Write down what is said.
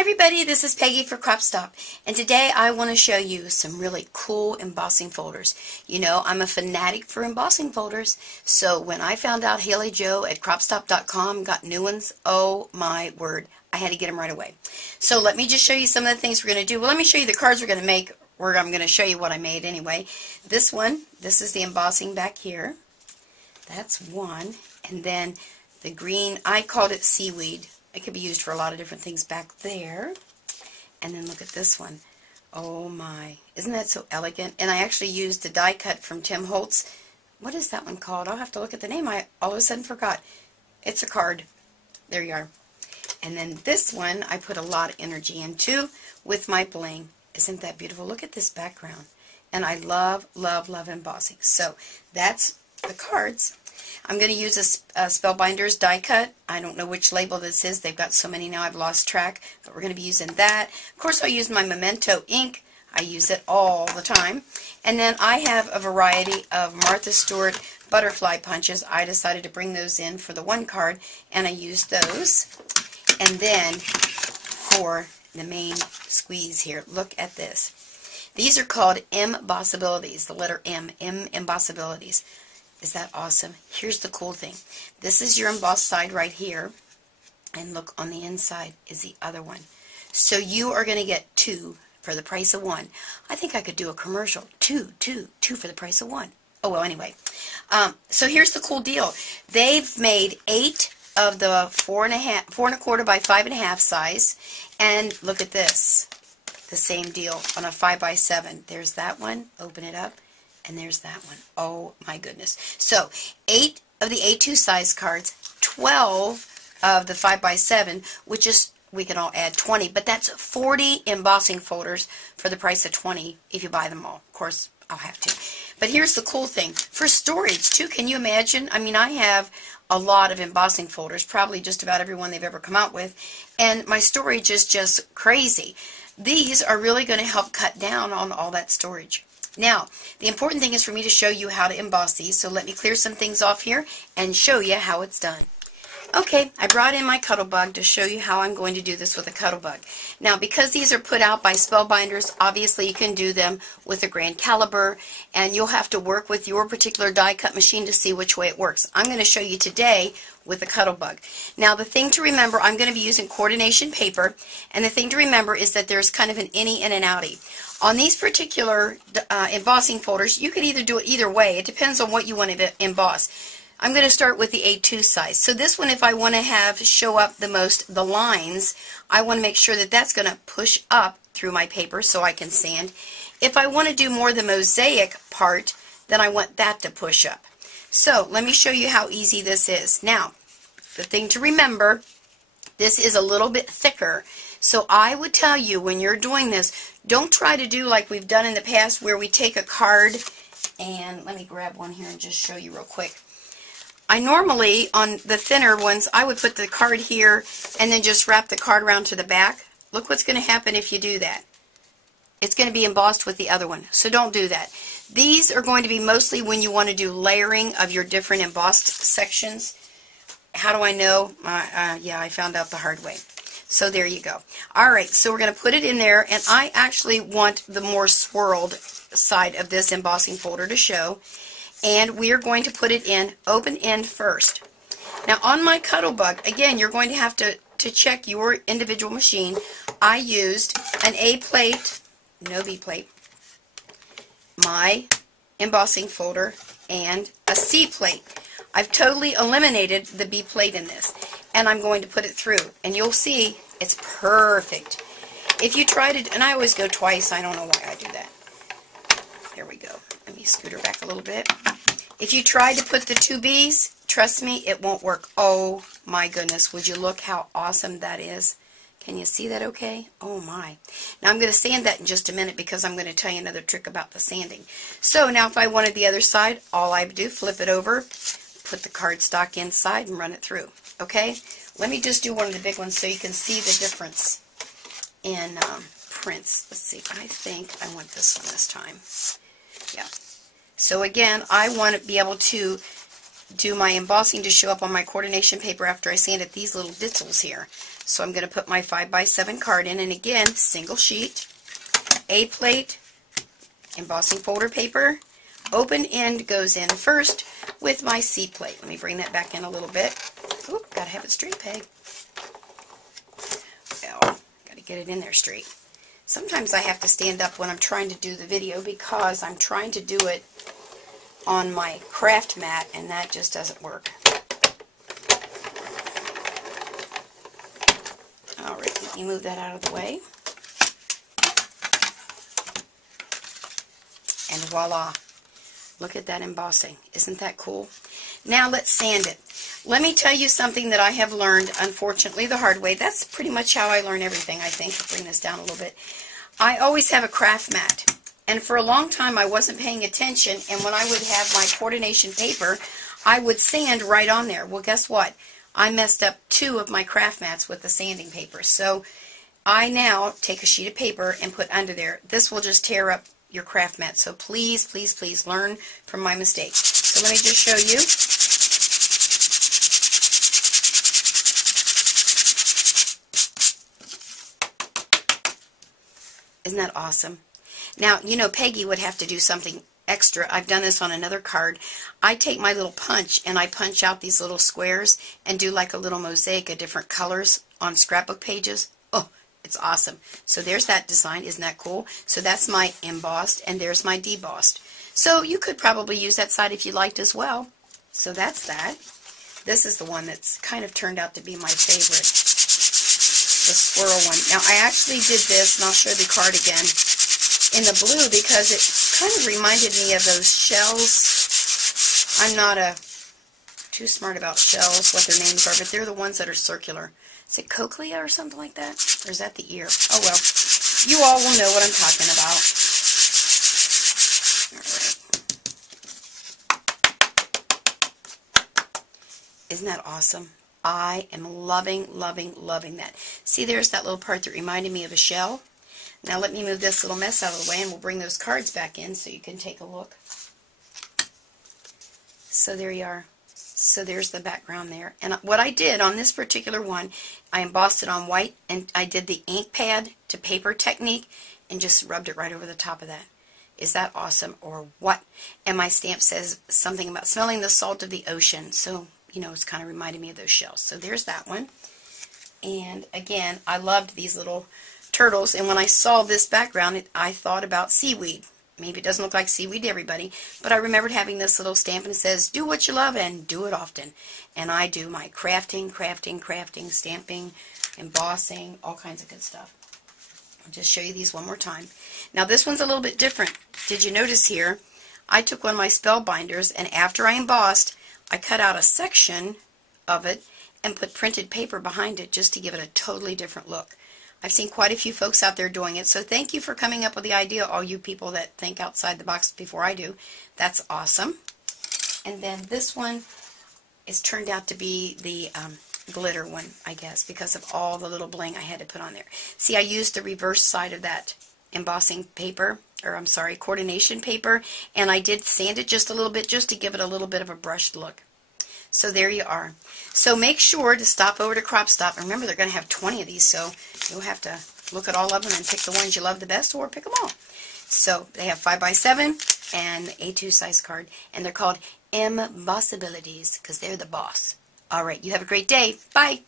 Hi everybody, this is Peggy for Cropstop, and today I want to show you some really cool embossing folders. You know, I'm a fanatic for embossing folders, so when I found out Haley Joe at cropstop.com got new ones, oh my word, I had to get them right away. So let me just show you some of the things we're going to do. Well, let me show you the cards we're going to make, or I'm going to show you what I made anyway. This one, this is the embossing back here. That's one, and then the green, I called it seaweed. It could be used for a lot of different things back there. And then look at this one. Oh my, isn't that so elegant? And I actually used the die cut from Tim Holtz. What is that one called? I'll have to look at the name. I all of a sudden forgot. It's a card. There you are. And then this one I put a lot of energy into with my bling. Isn't that beautiful? Look at this background. And I love, love, love embossing. So that's the cards. I'm going to use a Spellbinders die cut. I don't know which label this is. They've got so many now I've lost track. But we're going to be using that. Of course, I'll use my Memento ink. I use it all the time. And then I have a variety of Martha Stewart butterfly punches. I decided to bring those in for the one card, and I used those. And then for the main squeeze here, look at this. These are called M-Bossabilities, the letter M, M-Bossabilities. Is that awesome? Here's the cool thing. This is your embossed side right here, and look, on the inside is the other one. So you are going to get two for the price of one. I think I could do a commercial. Two for the price of one. Oh, well, anyway. So here's the cool deal. They've made 8 of the 4 1/4 by 5.5 size, and look at this. The same deal on a 5 by 7. There's that one. Open it up. And there's that one. Oh my goodness. So 8 of the A2 size cards, 12 of the 5 by 7, which is, we can all add 20, but that's 40 embossing folders for the price of 20 if you buy them all. Of course, I'll have to. But here's the cool thing. For storage too, can you imagine? I mean, I have a lot of embossing folders, probably just about every one they've ever come out with, and my storage is just crazy. These are really going to help cut down on all that storage. Now, the important thing is for me to show you how to emboss these, so let me clear some things off here and show you how it's done. Okay, I brought in my Cuttlebug to show you how I'm going to do this with a Cuttlebug. Now, because these are put out by Spellbinders, obviously you can do them with a grand caliber, and you'll have to work with your particular die cut machine to see which way it works. I'm going to show you today with a Cuttlebug. Now, the thing to remember, I'm going to be using coordination paper, and the thing to remember is that there's kind of an innie and an outie. On these particular embossing folders, you could either do it either way. It depends on what you want to emboss. I'm going to start with the A2 size. So this one, if I want to have show up the lines, I want to make sure that that's going to push up through my paper so I can sand. If I want to do more the mosaic part, then I want that to push up. So let me show you how easy this is. Now, the thing to remember, this is a little bit thicker. So I would tell you when you're doing this, don't try to do like we've done in the past where we take a card, and let me grab one here and just show you real quick. I normally, on the thinner ones, I would put the card here and then just wrap the card around to the back. Look what's going to happen if you do that. It's going to be embossed with the other one, so don't do that. These are going to be mostly when you want to do layering of your different embossed sections. How do I know? Yeah, I found out the hard way. So there you go. Alright, so we're going to put it in there, and I actually want the more swirled side of this embossing folder to show. And we are going to put it in open end first. Now on my Cuttlebug, again, you're going to have to check your individual machine. I used an A plate, no B plate, my embossing folder, and a C plate. I've totally eliminated the B plate in this, and I'm going to put it through, and you'll see it's perfect. If you try to, and I always go twice, I don't know why I do that. There we go. Let me scoot her back a little bit. If you try to put the 2 B's, trust me, it won't work. Oh my goodness, would you look how awesome that is? Can you see that okay? Oh my. Now I'm going to sand that in just a minute because I'm going to tell you another trick about the sanding. So now if I wanted the other side, all I do, flip it over, put the cardstock inside and run it through. Okay? Let me just do one of the big ones so you can see the difference in prints. Let's see. I think I want this one this time. Yeah. So again, I want to be able to do my embossing to show up on my coordination paper after I sanded these little ditzels here. So I'm going to put my 5x7 card in, and again, single sheet, A plate, embossing folder paper. Open end goes in first with my C plate. Let me bring that back in a little bit. Oop, gotta have it straight, Peg. Well, gotta get it in there straight. Sometimes I have to stand up when I'm trying to do the video because I'm trying to do it on my craft mat, and that just doesn't work. Alright, let me move that out of the way. And voila. Look at that embossing. Isn't that cool? Now let's sand it. Let me tell you something that I have learned, unfortunately, the hard way. That's pretty much how I learn everything, I think. I'll bring this down a little bit. I always have a craft mat. And for a long time, I wasn't paying attention. And when I would have my coordination paper, I would sand right on there. Well, guess what? I messed up 2 of my craft mats with the sanding paper. So I now take a sheet of paper and put under there. This will just tear up your craft mat. So please, please, please learn from my mistakes. So let me just show you. Isn't that awesome? Now, you know, Peggy would have to do something extra. I've done this on another card. I take my little punch and I punch out these little squares and do like a little mosaic of different colors on scrapbook pages. Oh, it's awesome. So there's that design. Isn't that cool? So that's my embossed, and there's my debossed. So you could probably use that side if you liked as well. So that's that. This is the one that's kind of turned out to be my favorite, the swirl one. Now I actually did this, and I'll show the card again, in the blue because it kind of reminded me of those shells. I'm not too smart about shells, what their names are, but they're the ones that are circular. Is it cochlea or something like that? Or is that the ear? Oh well. You all will know what I'm talking about. Alright. Isn't that awesome? I am loving, loving, loving that. See, there's that little part that reminded me of a shell. Now let me move this little mess out of the way, and we'll bring those cards back in so you can take a look. So there you are. So there's the background there. And what I did on this particular one, I embossed it on white, and I did the ink pad to paper technique and just rubbed it right over the top of that. Is that awesome or what? And my stamp says something about smelling the salt of the ocean. So, you know, it's kind of reminding me of those shells. So there's that one. And again, I loved these little turtles. And when I saw this background, I thought about seaweed. Maybe it doesn't look like seaweed to everybody, but I remembered having this little stamp, and it says, do what you love and do it often. And I do my crafting, stamping, embossing, all kinds of good stuff. I'll just show you these one more time. Now this one's a little bit different. Did you notice here, I took one of my Spellbinders, and after I embossed, I cut out a section of it and put printed paper behind it just to give it a totally different look. I've seen quite a few folks out there doing it, so thank you for coming up with the idea, all you people that think outside the box before I do. That's awesome. And then this one is turned out to be the glitter one, I guess, because of all the little bling I had to put on there. See, I used the reverse side of that embossing paper, or I'm sorry, coordination paper, and I did sand it just a little bit just to give it a little bit of a brushed look. So there you are. So make sure to stop over to Crop Stop. Remember, they're going to have 20 of these, so you'll have to look at all of them and pick the ones you love the best, or pick them all. So they have 5x7 and A2 size card, and they're called M-Bossabilities because they're the boss. All right, you have a great day. Bye.